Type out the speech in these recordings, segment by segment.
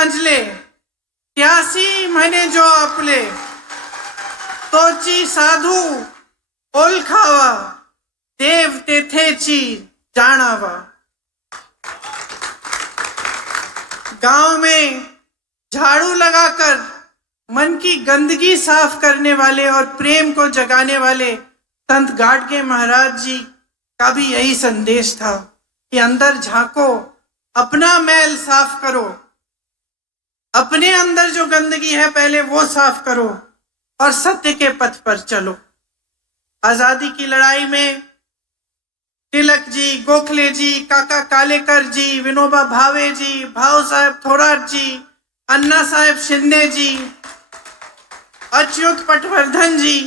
गांजले त्यासी म्हणे जो आपले, तोची साधू ओळखावा, देव तेथेची जानावा। गांव में झाड़ू लगाकर मन की गंदगी साफ करने वाले और प्रेम को जगाने वाले संत गाडगे महाराज जी का भी यही संदेश था कि अंदर झांको, अपना मैल साफ करो, अपने अंदर जो गंदगी है पहले वो साफ करो और सत्य के पथ पर चलो। आजादी की लड़ाई में तिलक जी, गोखले जी, काका कालेकर जी, विनोबा भावे जी, भाऊ साहेब थोराट जी, अन्ना साहेब शिंदे जी, अच्युत पटवर्धन जी,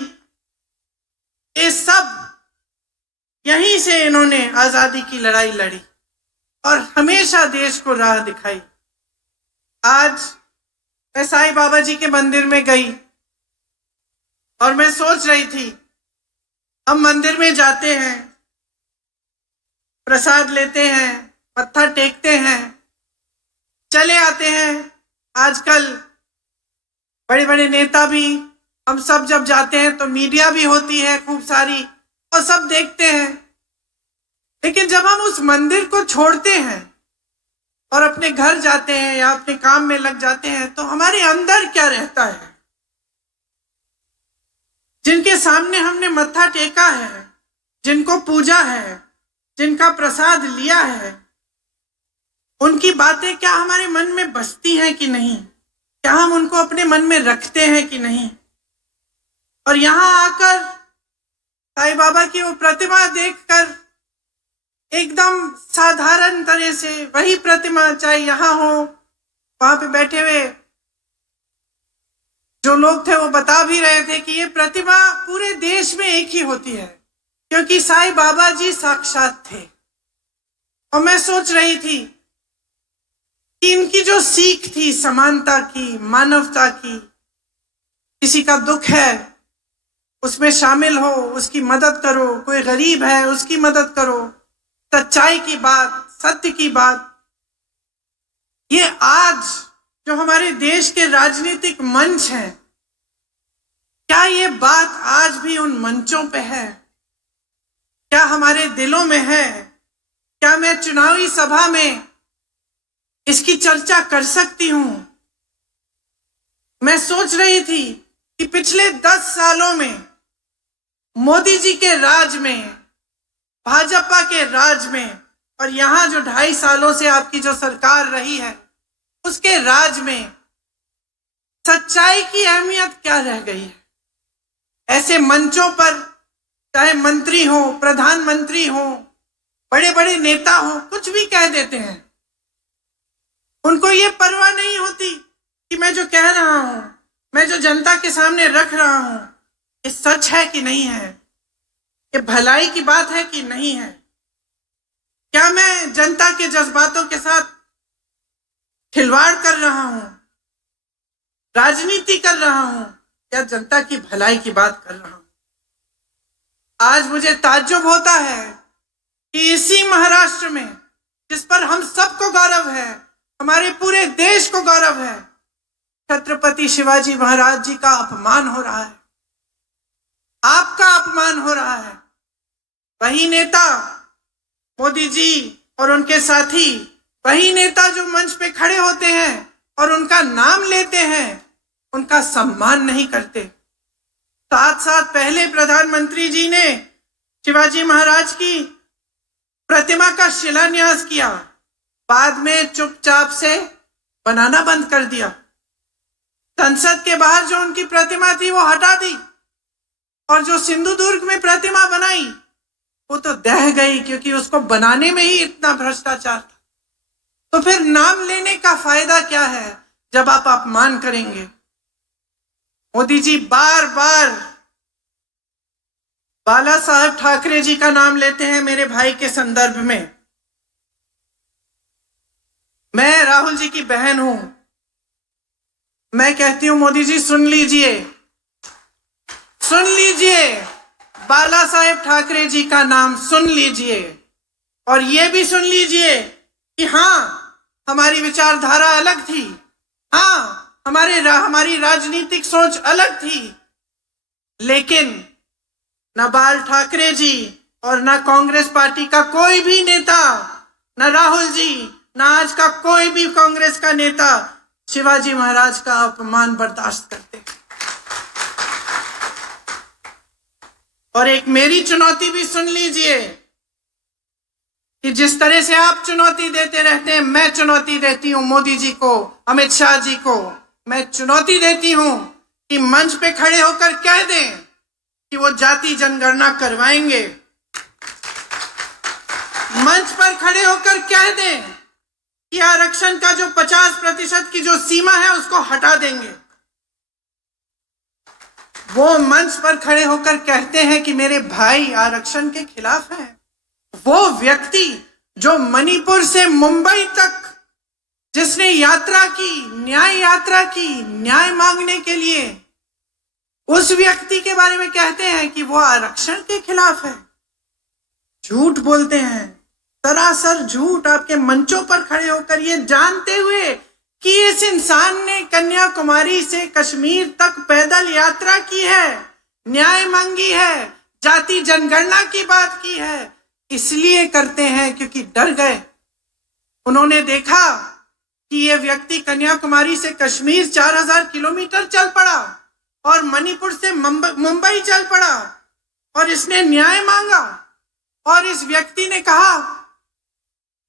ये सब यहीं से इन्होंने आजादी की लड़ाई लड़ी और हमेशा देश को राह दिखाई। आज मैं साईं बाबा जी के मंदिर में गई और मैं सोच रही थी, हम मंदिर में जाते हैं, प्रसाद लेते हैं, मत्था टेकते हैं, चले आते हैं। आजकल बड़े बड़े नेता भी, हम सब जब जाते हैं तो मीडिया भी होती है खूब सारी और सब देखते हैं, लेकिन जब हम उस मंदिर को छोड़ते हैं और अपने घर जाते हैं या अपने काम में लग जाते हैं तो हमारे अंदर क्या रहता है। जिनके सामने हमने मत्था टेका है, जिनको पूजा है, जिनका प्रसाद लिया है, उनकी बातें क्या हमारे मन में बसती हैं कि नहीं, क्या हम उनको अपने मन में रखते हैं कि नहीं। और यहां आकर साईं बाबा की वो प्रतिमा देखकर एकदम साधारण तरह से वही प्रतिमा, चाहे यहां हो, वहां पे बैठे हुए जो लोग थे वो बता भी रहे थे कि ये प्रतिमा पूरे देश में एक ही होती है, क्योंकि साईं बाबा जी साक्षात थे। और मैं सोच रही थी कि इनकी जो सीख थी समानता की, मानवता की, किसी का दुख है उसमें शामिल हो, उसकी मदद करो, कोई गरीब है उसकी मदद करो, सच्चाई की बात, सत्य की बात, ये आज जो हमारे देश के राजनीतिक मंच हैं, क्या ये बात आज भी उन मंचों पे है? क्या हमारे दिलों में है? क्या मैं चुनावी सभा में इसकी चर्चा कर सकती हूं? मैं सोच रही थी कि पिछले 10 सालों में मोदी जी के राज में, भाजपा के राज में और यहां जो 2.5 सालों से आपकी जो सरकार रही है उसके राज में सच्चाई की अहमियत क्या रह गई है। ऐसे मंचों पर चाहे मंत्री हो, प्रधानमंत्री हो, बड़े बड़े नेता हो, कुछ भी कह देते हैं, उनको ये परवाह नहीं होती कि मैं जो कह रहा हूं, मैं जो जनता के सामने रख रहा हूं, ये सच है कि नहीं है, ये भलाई की बात है कि नहीं है, क्या मैं जनता के जज्बातों के साथ खिलवाड़ कर रहा हूं, राजनीति कर रहा हूं, या जनता की भलाई की बात कर रहा हूं। आज मुझे ताज्जुब होता है कि इसी महाराष्ट्र में, जिस पर हम सबको गौरव है, हमारे पूरे देश को गौरव है, छत्रपति शिवाजी महाराज जी का अपमान हो रहा है, आपका अपमान हो रहा है। वही नेता मोदी जी और उनके साथी, वही नेता जो मंच पे खड़े होते हैं और उनका नाम लेते हैं, उनका सम्मान नहीं करते। 7 साल पहले प्रधानमंत्री जी ने शिवाजी महाराज की प्रतिमा का शिलान्यास किया, बाद में चुपचाप से बनाना बंद कर दिया। संसद के बाहर जो उनकी प्रतिमा थी वो हटा दी और जो सिंधुदुर्ग में प्रतिमा बनाई वो तो दह गई, क्योंकि उसको बनाने में ही इतना भ्रष्टाचार था। तो फिर नाम लेने का फायदा क्या है जब आप अपमान करेंगे। मोदी जी बार बार बाला साहेब ठाकरे जी का नाम लेते हैं मेरे भाई के संदर्भ में। मैं राहुल जी की बहन हूं, मैं कहती हूं मोदी जी सुन लीजिए, सुन लीजिए, बाला साहेब ठाकरे जी का नाम सुन लीजिए और ये भी सुन लीजिए कि हां हमारी विचारधारा अलग थी, हाँ, हमारी राजनीतिक सोच अलग थी, लेकिन न बाल ठाकरे जी और न कांग्रेस पार्टी का कोई भी नेता, न राहुल जी, न आज का कोई भी कांग्रेस का नेता शिवाजी महाराज का अपमान बर्दाश्त करते। और एक मेरी चुनौती भी सुन लीजिए कि जिस तरह से आप चुनौती देते रहते हैं, मैं चुनौती देती हूं मोदी जी को, अमित शाह जी को। मैं चुनौती देती हूं कि मंच पे खड़े होकर कह दें कि वो जाति जनगणना करवाएंगे। मंच पर खड़े होकर कह दें कि आरक्षण का जो 50% की जो सीमा है उसको हटा देंगे। वो मंच पर खड़े होकर कहते हैं कि मेरे भाई आरक्षण के खिलाफ हैं। वो व्यक्ति जो मणिपुर से मुंबई तक जिसने यात्रा की, न्याय यात्रा की, न्याय मांगने के लिए, उस व्यक्ति के बारे में कहते हैं कि वो आरक्षण के खिलाफ है। झूठ बोलते हैं, सरासर झूठ, आपके मंचों पर खड़े होकर ये जानते हुए कि इस इंसान ने कन्याकुमारी से कश्मीर तक पैदल यात्रा की है, न्याय मांगी है, जाति जनगणना की बात की है। इसलिए करते हैं क्योंकि डर गए। उन्होंने देखा कि ये व्यक्ति कन्याकुमारी से कश्मीर 4000 किलोमीटर चल पड़ा और मणिपुर से मुंबई चल पड़ा और इसने न्याय मांगा। और इस व्यक्ति ने कहा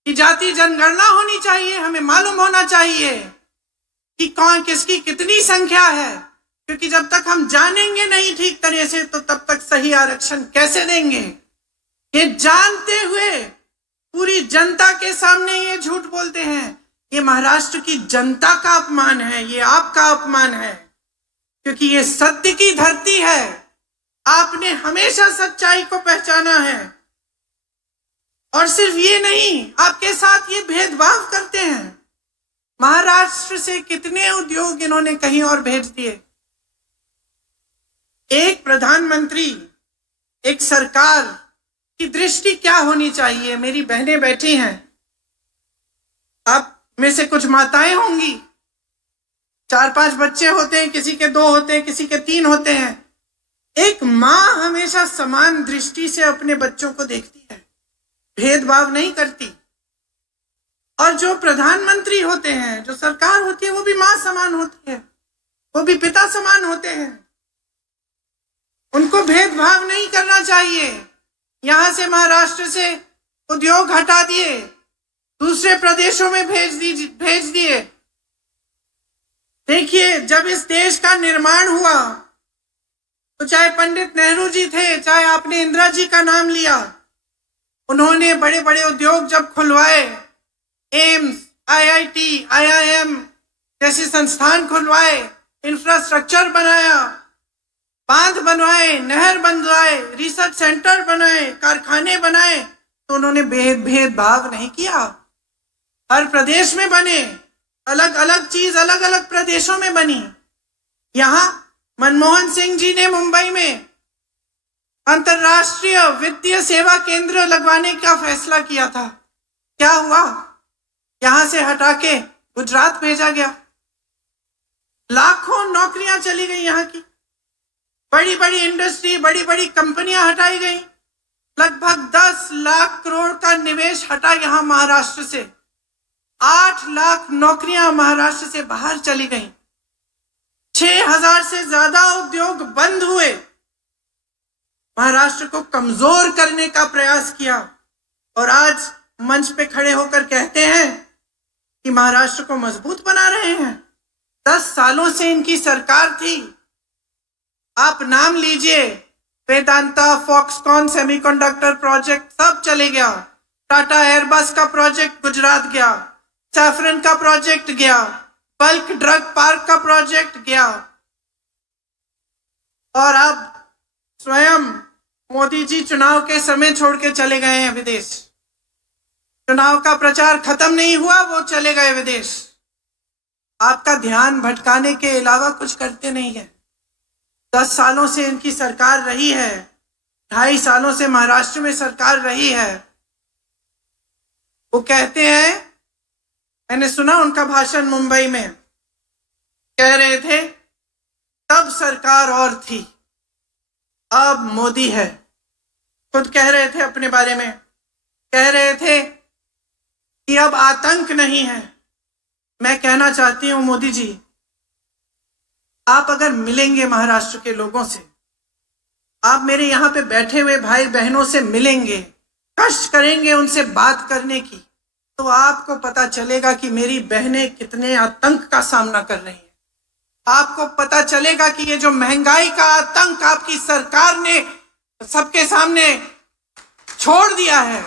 कि जाति जनगणना होनी चाहिए, हमें मालूम होना चाहिए कि कौन किसकी कितनी संख्या है, क्योंकि जब तक हम जानेंगे नहीं ठीक तरह से तो तब तक सही आरक्षण कैसे देंगे। ये जानते हुए पूरी जनता के सामने ये झूठ बोलते हैं। ये महाराष्ट्र की जनता का अपमान है, ये आपका अपमान है, क्योंकि ये सत्य की धरती है। आपने हमेशा सच्चाई को पहचाना है। और सिर्फ ये नहीं, आपके साथ ये भेदभाव करते हैं। महाराष्ट्र से कितने उद्योग इन्होंने कहीं और भेज दिए। एक प्रधानमंत्री, एक सरकार की दृष्टि क्या होनी चाहिए। मेरी बहनें बैठी हैं, आप में से कुछ माताएं होंगी, 4-5 बच्चे होते हैं, किसी के 2 होते हैं, किसी के 3 होते हैं। एक माँ हमेशा समान दृष्टि से अपने बच्चों को देखती है, भेदभाव नहीं करती। और जो प्रधानमंत्री होते हैं, जो सरकार होती है, वो भी माँ समान होती है, वो भी पिता समान होते हैं। उनको भेदभाव नहीं करना चाहिए। यहां से महाराष्ट्र से उद्योग हटा दिए, दूसरे प्रदेशों में भेज दिए। देखिए, जब इस देश का निर्माण हुआ तो चाहे पंडित नेहरू जी थे, चाहे आपने इंदिरा जी का नाम लिया, उन्होंने बड़े बड़े उद्योग जब खुलवाए, एम्स, IIT, IIM जैसे संस्थान खुलवाए, इंफ्रास्ट्रक्चर बनाया, बांध बनवाए, नहर बनवाए, रिसर्च सेंटर बनाए, कारखाने बनाए, तो उन्होंने भेदभाव नहीं किया। हर प्रदेश में बने, अलग अलग चीज अलग अलग प्रदेशों में बनी। यहां मनमोहन सिंह जी ने मुंबई में अंतरराष्ट्रीय वित्तीय सेवा केंद्र लगवाने का फैसला किया था। क्या हुआ? यहां से हटा के गुजरात भेजा गया। लाखों नौकरियां चली गई यहां की, बड़ी बड़ी इंडस्ट्री, बड़ी बड़ी कंपनियां हटाई गई। लगभग 10 लाख करोड़ का निवेश हटा यहां महाराष्ट्र से। 8 लाख नौकरियां महाराष्ट्र से बाहर चली गई। 6000 से ज्यादा उद्योग बंद हुए। महाराष्ट्र को कमजोर करने का प्रयास किया और आज मंच पे खड़े होकर कहते हैं कि महाराष्ट्र को मजबूत बना रहे हैं। 10 सालों से इनकी सरकार थी। आप नाम लीजिए, वेदांता, फॉक्सकॉन सेमीकंडक्टर प्रोजेक्ट सब चले गया। टाटा एयरबस का प्रोजेक्ट गुजरात गया, सैफरन का प्रोजेक्ट गया, बल्क ड्रग पार्क का प्रोजेक्ट गया। और अब स्वयं मोदी जी चुनाव के समय छोड़ के चले गए हैं विदेश। चुनाव का प्रचार खत्म नहीं हुआ, वो चले गए विदेश। आपका ध्यान भटकाने के अलावा कुछ करते नहीं है। 10 सालों से इनकी सरकार रही है, 2.5 सालों से महाराष्ट्र में सरकार रही है। वो कहते हैं, मैंने सुना उनका भाषण मुंबई में, कह रहे थे तब सरकार और थी, अब मोदी है। खुद कह रहे थे अपने बारे में, कह रहे थे कि अब आतंक नहीं है। मैं कहना चाहती हूं मोदी जी, आप अगर मिलेंगे महाराष्ट्र के लोगों से, आप मेरे यहाँ पे बैठे हुए भाई बहनों से मिलेंगे, कष्ट करेंगे उनसे बात करने की, तो आपको पता चलेगा कि मेरी बहनें कितने आतंक का सामना कर रही हैं। आपको पता चलेगा कि ये जो महंगाई का आतंक आपकी सरकार ने सबके सामने छोड़ दिया है,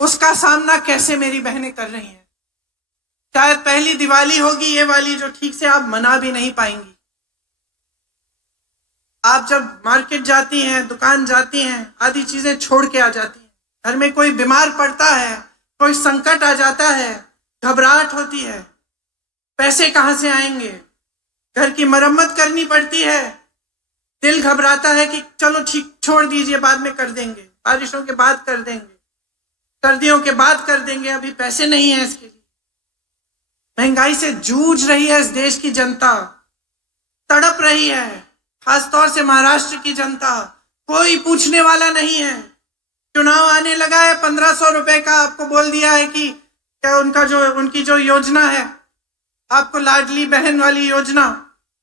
उसका सामना कैसे मेरी बहनें कर रही हैं। शायद पहली दिवाली होगी ये वाली जो ठीक से आप मना भी नहीं पाएंगी। आप जब मार्केट जाती हैं, दुकान जाती हैं, आदि चीजें छोड़ के आ जाती हैं। घर में कोई बीमार पड़ता है, कोई संकट आ जाता है, घबराहट होती है, पैसे कहां से आएंगे, घर की मरम्मत करनी पड़ती है, दिल घबराता है कि चलो ठीक छोड़ दीजिए, बाद में कर देंगे, बारिशों के बाद कर देंगे, सर्दियों के बाद कर देंगे, अभी पैसे नहीं है इसके लिए। महंगाई से जूझ रही है इस देश की जनता, तड़प रही है, खासतौर से महाराष्ट्र की जनता। कोई पूछने वाला नहीं है। चुनाव आने लगा है, 1500 रुपए का आपको बोल दिया है कि क्या उनकी जो योजना है, आपको लाडली बहन वाली योजना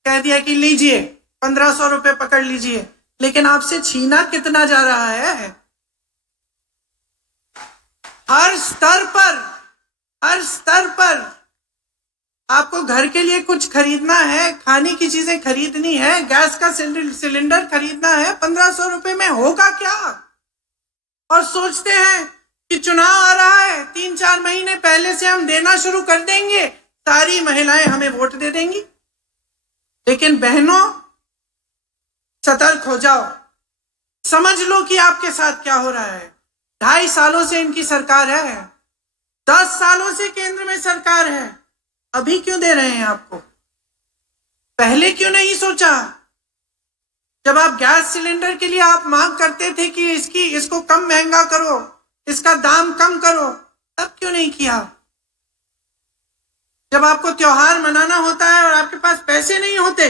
कह दिया कि लीजिए 1500 रुपए पकड़ लीजिए, लेकिन आपसे छीना कितना जा रहा है। हर स्तर पर आपको घर के लिए कुछ खरीदना है, खाने की चीजें खरीदनी है, गैस का सिलेंडर खरीदना है, 1500 रुपए में होगा क्या। और सोचते हैं कि चुनाव आ रहा है, 3-4 महीने पहले से हम देना शुरू कर देंगे, सारी महिलाएं हमें वोट दे देंगी। लेकिन बहनों, सतर्क हो जाओ, समझ लो कि आपके साथ क्या हो रहा है। 2.5 सालों से इनकी सरकार है, 10 सालों से केंद्र में सरकार है, अभी क्यों दे रहे हैं आपको? पहले क्यों नहीं सोचा? जब आप गैस सिलेंडर के लिए आप मांग करते थे कि इसको कम महंगा करो, इसका दाम कम करो, तब क्यों नहीं किया? जब आपको त्योहार मनाना होता है और आपके पास पैसे नहीं होते,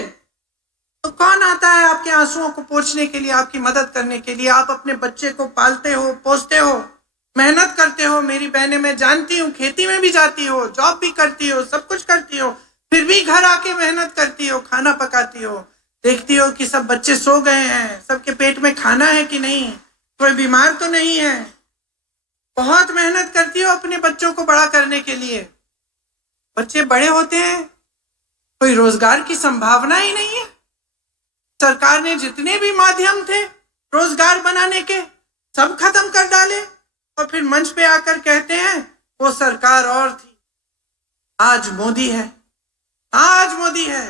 तो कौन आता है आपके आंसुओं को पोंछने के लिए, आपकी मदद करने के लिए? आप अपने बच्चे को पालते हो, पोसते हो, मेहनत करते हो। मेरी बहनें, मैं जानती हूँ, खेती में भी जाती हो, जॉब भी करती हो, सब कुछ करती हो, फिर भी घर आके मेहनत करती हो, खाना पकाती हो, देखती हो कि सब बच्चे सो गए हैं, सबके पेट में खाना है कि नहीं, कोई बीमार तो नहीं है। बहुत मेहनत करती हो अपने बच्चों को बड़ा करने के लिए। बच्चे बड़े होते हैं, कोई रोजगार की संभावना ही नहीं है। सरकार ने जितने भी माध्यम थे रोजगार बनाने के, सब खत्म कर डाले, और फिर मंच पे आकर कहते हैं वो सरकार और थी, आज मोदी है। आज मोदी है,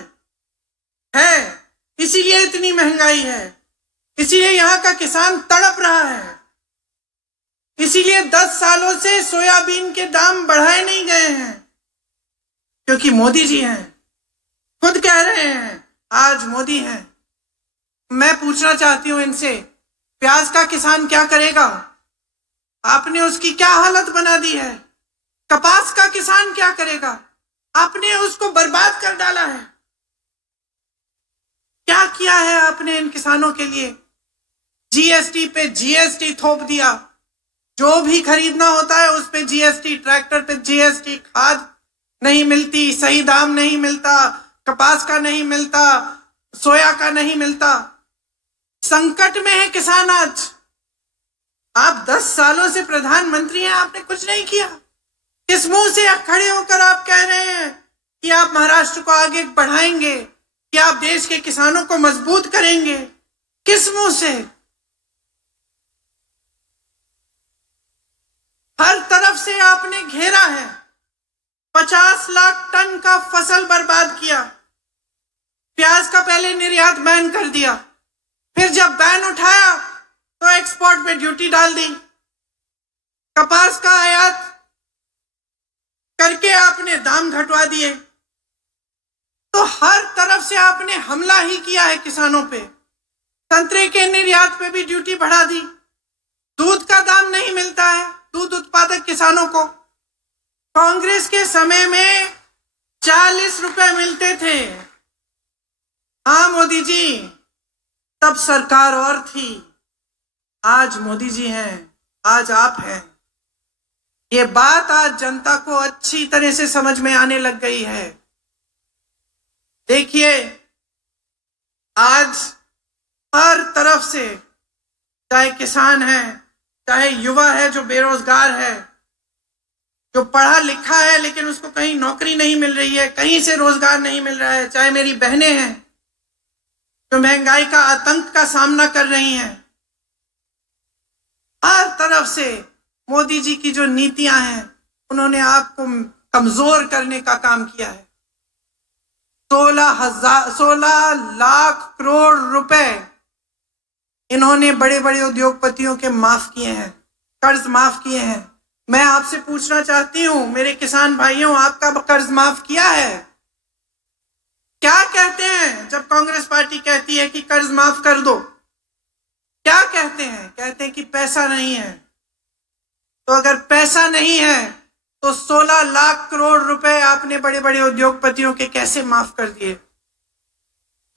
इसीलिए इतनी महंगाई है, इसीलिए यहाँ का किसान तड़प रहा है, इसीलिए 10 सालों से सोयाबीन के दाम बढ़ाए नहीं गए हैं, क्योंकि मोदी जी हैं। खुद कह रहे हैं आज मोदी हैं। मैं पूछना चाहती हूं इनसे, प्याज का किसान क्या करेगा? आपने उसकी क्या हालत बना दी है। कपास का किसान क्या करेगा? आपने उसको बर्बाद कर डाला है। क्या किया है आपने इन किसानों के लिए? जीएसटी पे जीएसटी थोप दिया, जो भी खरीदना होता है उस पे जीएसटी, ट्रैक्टर पे जीएसटी, खाद नहीं मिलती, सही दाम नहीं मिलता, कपास का नहीं मिलता, सोया का नहीं मिलता। संकट में है किसान आज। आप 10 सालों से प्रधानमंत्री हैं, आपने कुछ नहीं किया। किस मुंह से खड़े होकर आप कह रहे हैं कि आप महाराष्ट्र को आगे बढ़ाएंगे, कि आप देश के किसानों को मजबूत करेंगे? किस मुंह से? हर तरफ से आपने घेरा है, 50 लाख टन का फसल बर्बाद किया। प्याज का पहले निर्यात बैन कर दिया, फिर जब बैन उठाया तो एक्सपोर्ट पे ड्यूटी डाल दी। कपास का आयात करके आपने दाम घटवा दिए। तो हर तरफ से आपने हमला ही किया है किसानों पे। संतरे के निर्यात पे भी ड्यूटी बढ़ा दी। दूध का दाम नहीं मिलता है दूध उत्पादक किसानों को। कांग्रेस के समय में 40 रुपए मिलते थे। हाँ मोदी जी, तब सरकार और थी। आज मोदी जी हैं, आज आप हैं। ये बात आज जनता को अच्छी तरह से समझ में आने लग गई है। देखिए, आज हर तरफ से, चाहे किसान है, चाहे युवा है जो बेरोजगार है, जो पढ़ा लिखा है लेकिन उसको कहीं नौकरी नहीं मिल रही है, कहीं से रोजगार नहीं मिल रहा है, चाहे मेरी बहनें हैं जो महंगाई का आतंक का सामना कर रही हैं, हर तरफ से मोदी जी की जो नीतियां हैं उन्होंने आपको कमजोर करने का काम किया है। 16 लाख करोड़ रुपए इन्होंने बड़े बड़े उद्योगपतियों के माफ किए हैं, कर्ज माफ किए हैं। मैं आपसे पूछना चाहती हूं मेरे किसान भाइयों, आपका कर्ज माफ किया है? क्या कहते हैं जब कांग्रेस पार्टी कहती है कि कर्ज माफ कर दो? क्या कहते हैं? कहते हैं कि पैसा नहीं है। तो अगर पैसा नहीं है तो 16 लाख करोड़ रुपए आपने बड़े बड़े उद्योगपतियों के कैसे माफ कर दिए?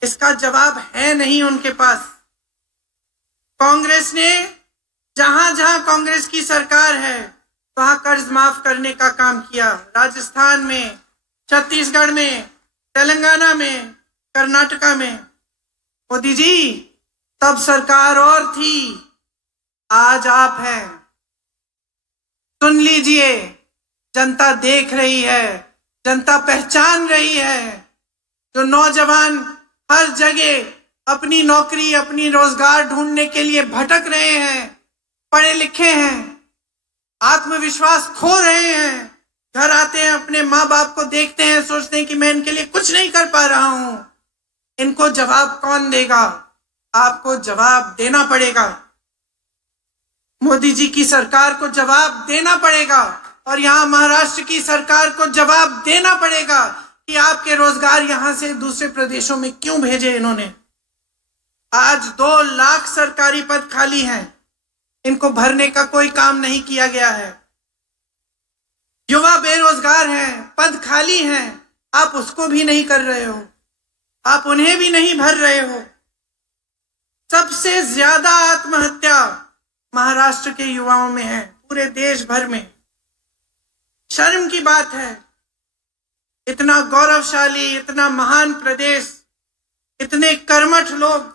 इसका जवाब है नहीं उनके पास। कांग्रेस ने जहां जहां कांग्रेस की सरकार है वहां कर्ज माफ करने का काम किया। राजस्थान में, छत्तीसगढ़ में, तेलंगाना में, कर्नाटका में। मोदी जी, तब सरकार और थी, आज आप हैं। सुन लीजिए, जनता देख रही है, जनता पहचान रही है। जो नौजवान हर जगह अपनी नौकरी, अपनी रोजगार ढूंढने के लिए भटक रहे हैं, पढ़े लिखे हैं, आत्मविश्वास खो रहे हैं, घर आते हैं, अपने माँ बाप को देखते हैं, सोचते हैं कि मैं इनके लिए कुछ नहीं कर पा रहा हूं। इनको जवाब कौन देगा? आपको जवाब देना पड़ेगा। मोदी जी की सरकार को जवाब देना पड़ेगा और यहाँ महाराष्ट्र की सरकार को जवाब देना पड़ेगा कि आपके रोजगार यहां से दूसरे प्रदेशों में क्यों भेजे इन्होंने। आज 2 लाख सरकारी पद खाली हैं, इनको भरने का कोई काम नहीं किया गया है। युवा बेरोजगार हैं, पद खाली हैं, आप उसको भी नहीं कर रहे हो, आप उन्हें भी नहीं भर रहे हो। सबसे ज्यादा आत्महत्या महाराष्ट्र के युवाओं में है, पूरे देश भर में। शर्म की बात है, इतना गौरवशाली, इतना महान प्रदेश, इतने कर्मठ लोग,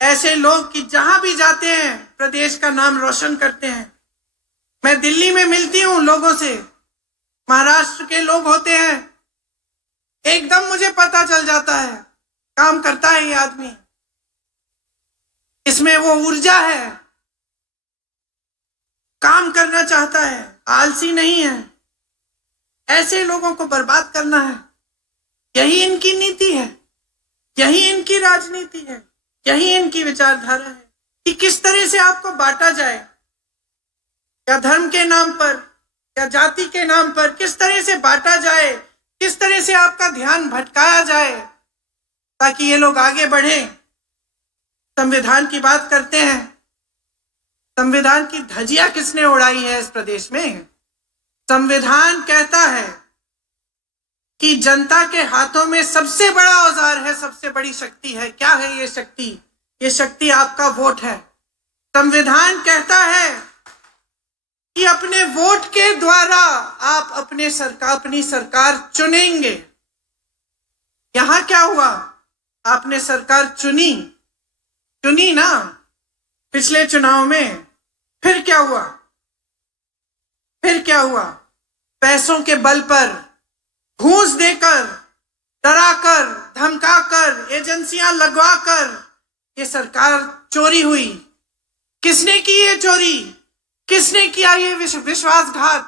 ऐसे लोग कि जहां भी जाते हैं प्रदेश का नाम रोशन करते हैं। मैं दिल्ली में मिलती हूं लोगों से, महाराष्ट्र के लोग होते हैं, एकदम मुझे पता चल जाता है काम करता है ये आदमी, इसमें वो ऊर्जा है, काम करना चाहता है, आलसी नहीं है। ऐसे लोगों को बर्बाद करना है, यही इनकी नीति है, यही इनकी राजनीति है, यही इनकी विचारधारा है कि किस तरह से आपको बांटा जाए, या धर्म के नाम पर या जाति के नाम पर किस तरह से बांटा जाए, किस तरह से आपका ध्यान भटकाया जाए ताकि ये लोग आगे बढ़े। संविधान की बात करते हैं, संविधान की धज्जियां किसने उड़ाई है इस प्रदेश में? संविधान कहता है कि जनता के हाथों में सबसे बड़ा औजार है, सबसे बड़ी शक्ति है। क्या है ये शक्ति? ये शक्ति आपका वोट है। संविधान कहता है कि अपने वोट के द्वारा आप अपनी सरकार चुनेंगे। यहां क्या हुआ? आपने सरकार चुनी ना पिछले चुनाव में, फिर क्या हुआ? पैसों के बल पर, घूस देकर, डराकर, धमकाकर, एजेंसियां लगवाकर ये सरकार चोरी हुई। किसने की ये चोरी? किसने किया ये विश्वासघात?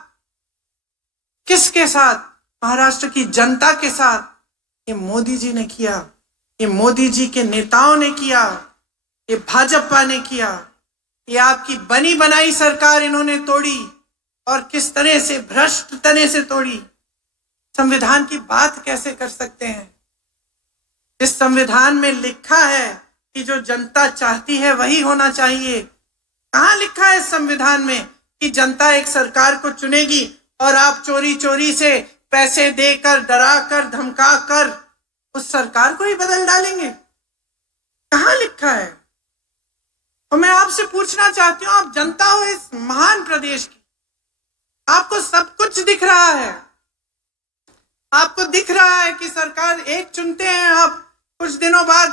किसके साथ? महाराष्ट्र की जनता के साथ। ये मोदी जी ने किया, ये मोदी जी के नेताओं ने किया, ये भाजपा ने किया। ये आपकी बनी बनाई सरकार इन्होंने तोड़ी, और किस तरह से, भ्रष्ट तरह से तोड़ी। संविधान की बात कैसे कर सकते हैं? इस संविधान में लिखा है कि जो जनता चाहती है वही होना चाहिए। कहां लिखा है इस संविधान में कि जनता एक सरकार को चुनेगी और आप चोरी चोरी से पैसे देकर, डराकर, धमकाकर उस सरकार को ही बदल डालेंगे? कहाँ लिखा है? और मैं आपसे पूछना चाहती हूँ, आप जनता हो इस महान प्रदेश की, आपको सब कुछ दिख रहा है, आपको दिख रहा है कि सरकार एक चुनते हैं, आप कुछ दिनों बाद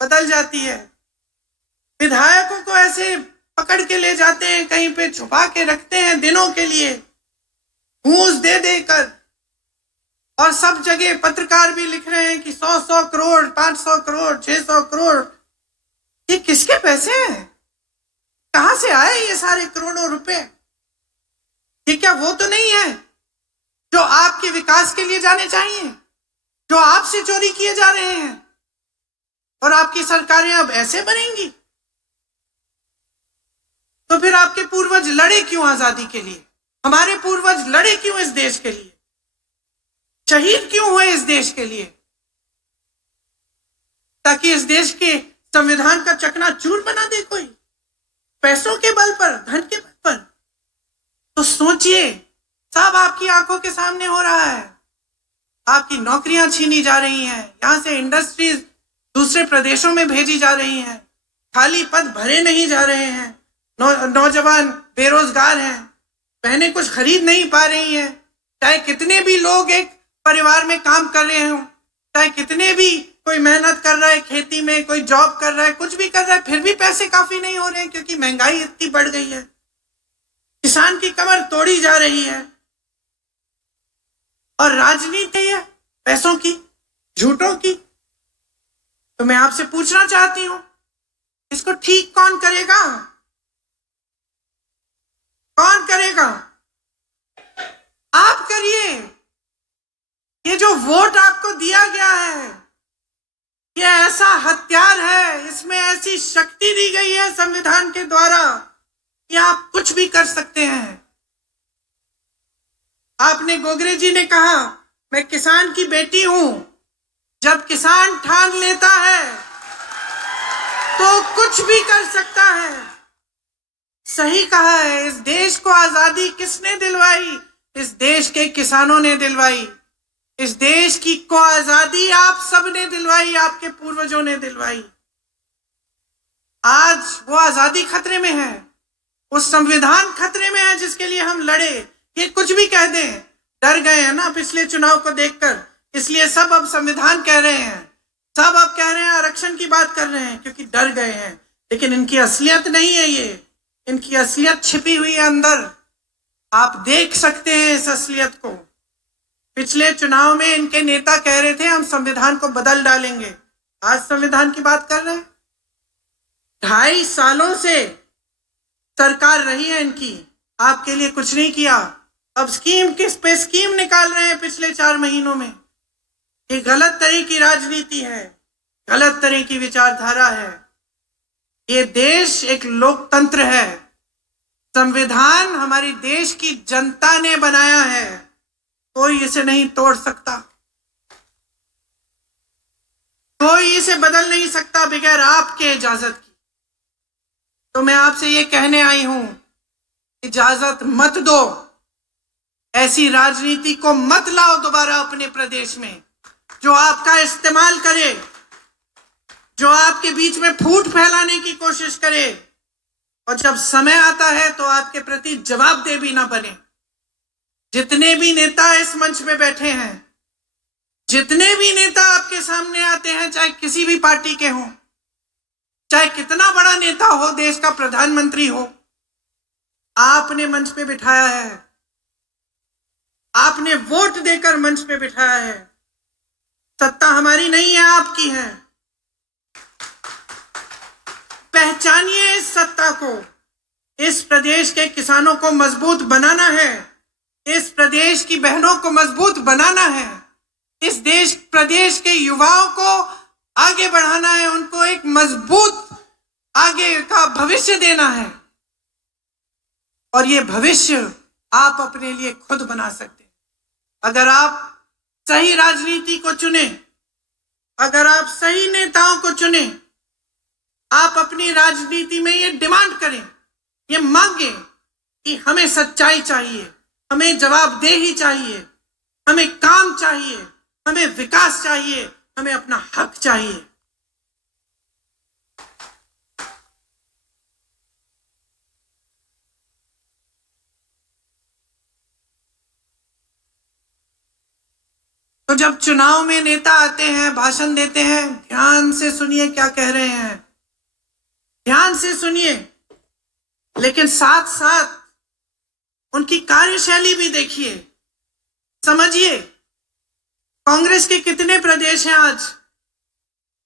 बदल जाती है। विधायकों को ऐसे पकड़ के ले जाते हैं, कहीं पे छुपा के रखते हैं दिनों के लिए, घूस दे देकर। और सब जगह पत्रकार भी लिख रहे हैं कि 100 करोड़, 500 करोड़, 600 करोड़। ये किसके पैसे हैं? कहां से आए ये सारे करोड़ों रुपए? ये क्या वो तो नहीं है जो आपके विकास के लिए जाने चाहिए, जो आपसे चोरी किए जा रहे हैं? और आपकी सरकारें अब ऐसे बनेंगी? तो फिर आपके पूर्वज लड़े क्यों आजादी के लिए? हमारे पूर्वज लड़े क्यों इस देश के लिए? शहीद क्यों हुए इस देश के लिए? ताकि इस देश के संविधान का चकनाचूर बना दे कोई, पैसों के बल पर, धन के बल पर। तो सोचिए, सब आपकी आंखों के सामने हो रहा है। आपकी नौकरियां छीनी जा रही हैं, यहां से इंडस्ट्रीज दूसरे प्रदेशों में भेजी जा रही हैं, खाली पद भरे नहीं जा रहे हैं, नौजवान बेरोजगार हैं, बहनें कुछ खरीद नहीं पा रही हैं। चाहे कितने भी लोग एक परिवार में काम कर रहे हों, चाहे कितने भी कोई मेहनत कर रहा है खेती में, कोई जॉब कर रहा है, कुछ भी कर रहा है, फिर भी पैसे काफी नहीं हो रहे हैं, क्योंकि महंगाई इतनी बढ़ गई है। किसान की कमर तोड़ी जा रही है। और राजनीति है पैसों की, झूठों की। तो मैं आपसे पूछना चाहती हूं, इसको ठीक कौन करेगा? कौन करेगा? आप करिए। ये जो वोट आपको दिया गया है, ये ऐसा हथियार है, इसमें ऐसी शक्ति दी गई है संविधान के द्वारा कि आप कुछ भी कर सकते हैं। आपने, गोगरे जी ने कहा, मैं किसान की बेटी हूं। जब किसान ठान लेता है तो कुछ भी कर सकता है। सही कहा है। इस देश को आजादी किसने दिलवाई? इस देश के किसानों ने दिलवाई। इस देश की को आजादी आप सबने दिलवाई, आपके पूर्वजों ने दिलवाई। आज वो आजादी खतरे में है, वो संविधान खतरे में है जिसके लिए हम लड़े। ये कुछ भी कह दें, डर गए हैं ना पिछले चुनाव को देखकर, इसलिए सब अब संविधान कह रहे हैं, सब अब कह रहे हैं आरक्षण की बात कर रहे हैं, क्योंकि डर गए हैं। लेकिन इनकी असलियत नहीं है ये, इनकी असलियत छिपी हुई है अंदर। आप देख सकते हैं इस असलियत को। पिछले चुनाव में इनके नेता कह रहे थे हम संविधान को बदल डालेंगे, आज संविधान की बात कर रहे हैं। 2.5 सालों से सरकार रही है इनकी, आपके लिए कुछ नहीं किया। अब स्कीम किस पे स्कीम निकाल रहे हैं पिछले 4 महीनों में। ये गलत तरह की राजनीति है, गलत तरह की विचारधारा है। ये देश एक लोकतंत्र है, संविधान हमारी देश की जनता ने बनाया है, कोई इसे नहीं तोड़ सकता, कोई इसे बदल नहीं सकता बगैर आपके इजाजत की। तो मैं आपसे ये कहने आई हूं, इजाजत मत दो, ऐसी राजनीति को मत लाओ दोबारा अपने प्रदेश में, जो आपका इस्तेमाल करे, जो आपके बीच में फूट फैलाने की कोशिश करे, और जब समय आता है तो आपके प्रति जवाबदेह भी ना बने। जितने भी नेता इस मंच में बैठे हैं, जितने भी नेता आपके सामने आते हैं, चाहे किसी भी पार्टी के हों, चाहे कितना बड़ा नेता हो, देश का प्रधानमंत्री हो, आपने मंच पे बिठाया है, आपने वोट देकर मंच पे बिठाया है। सत्ता हमारी नहीं है, आपकी है। पहचानिए इस सत्ता को। इस प्रदेश के किसानों को मजबूत बनाना है, इस प्रदेश की बहनों को मजबूत बनाना है, इस प्रदेश के युवाओं को आगे बढ़ाना है, उनको एक मजबूत आगे का भविष्य देना है। और ये भविष्य आप अपने लिए खुद बना सकते हैं अगर आप सही राजनीति को चुने, अगर आप सही नेताओं को चुने। आप अपनी राजनीति में ये डिमांड करें, ये मांगे कि हमें सच्चाई चाहिए, हमें जवाबदेही चाहिए, हमें काम चाहिए, हमें विकास चाहिए, हमें अपना हक चाहिए। तो जब चुनाव में नेता आते हैं, भाषण देते हैं, ध्यान से सुनिए क्या कह रहे हैं, ध्यान से सुनिए, लेकिन साथ साथ उनकी कार्यशैली भी देखिए, समझिए। कांग्रेस के कितने प्रदेश हैं आज,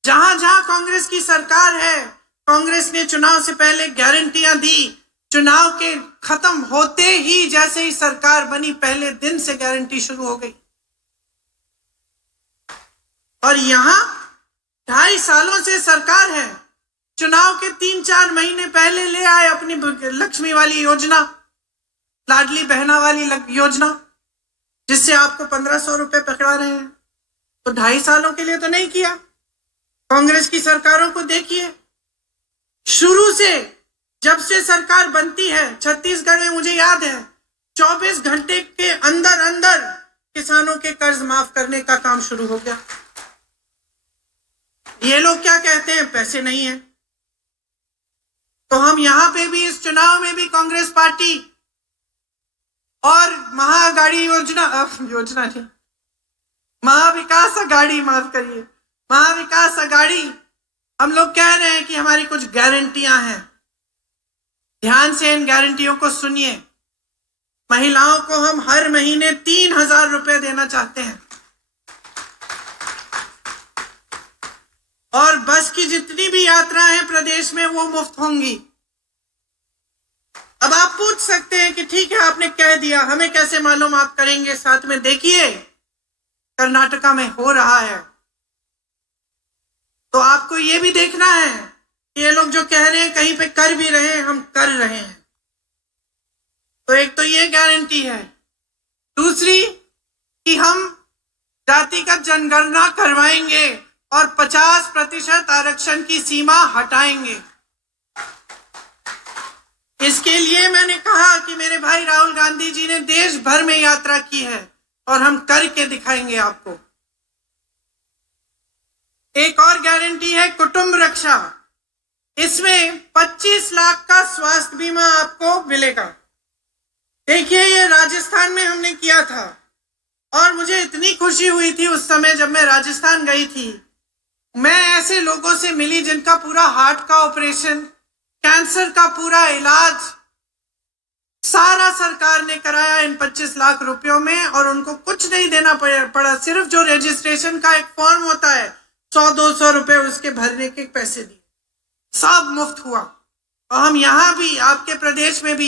जहां जहां कांग्रेस की सरकार है, कांग्रेस ने चुनाव से पहले गारंटियां दी, चुनाव के खत्म होते ही जैसे ही सरकार बनी, पहले दिन से गारंटी शुरू हो गई। और यहां 2.5 सालों से सरकार है, चुनाव के 3-4 महीने पहले ले आए अपनी लक्ष्मी वाली योजना, लाडली बहना वाली योजना, जिससे आपको 1500 रुपए पकड़ा रहे हैं। तो 2.5 सालों के लिए तो नहीं किया। कांग्रेस की सरकारों को देखिए, शुरू से जब से सरकार बनती है, छत्तीसगढ़ में मुझे याद है 24 घंटे के अंदर अंदर किसानों के कर्ज माफ करने का काम शुरू हो गया। ये लोग क्या कहते हैं, पैसे नहीं है। तो हम यहां पे भी, इस चुनाव में भी कांग्रेस पार्टी और महागाड़ी योजना नहीं, महाविकास अघाड़ी, माफ करिए, महाविकास अघाड़ी, हम लोग कह रहे हैं कि हमारी कुछ गारंटियां हैं। ध्यान से इन गारंटियों को सुनिए। महिलाओं को हम हर महीने 3000 रुपए देना चाहते हैं, और बस की जितनी भी यात्राएं हैं प्रदेश में वो मुफ्त होंगी। अब आप पूछ सकते हैं कि ठीक है, आपने कह दिया, हमें कैसे मालूम, आप करेंगे साथ में। देखिए, कर्नाटका में हो रहा है, तो आपको ये भी देखना है कि ये लोग जो कह रहे हैं कहीं पे कर भी रहे हैं, हम कर रहे हैं। तो एक तो ये गारंटी है। दूसरी कि हम जातिगत जनगणना करवाएंगे और 50% आरक्षण की सीमा हटाएंगे। इसके लिए मैंने कहा कि मेरे भाई राहुल गांधी जी ने देश भर में यात्रा की है, और हम करके दिखाएंगे आपको। एक और गारंटी है कुटुंब रक्षा। इसमें 25 लाख का स्वास्थ्य बीमा आपको मिलेगा। देखिए, ये राजस्थान में हमने किया था, और मुझे इतनी खुशी हुई थी उस समय जब मैं राजस्थान गई थी। मैं ऐसे लोगों से मिली जिनका पूरा हार्ट का ऑपरेशन, कैंसर का पूरा इलाज सारा सरकार ने कराया इन 25 लाख रुपयों में, और उनको कुछ नहीं देना पड़ा। सिर्फ जो रजिस्ट्रेशन का एक फॉर्म होता है, 100-200 रुपए उसके भरने के पैसे दिए, सब मुफ्त हुआ। और हम यहां भी, आपके प्रदेश में भी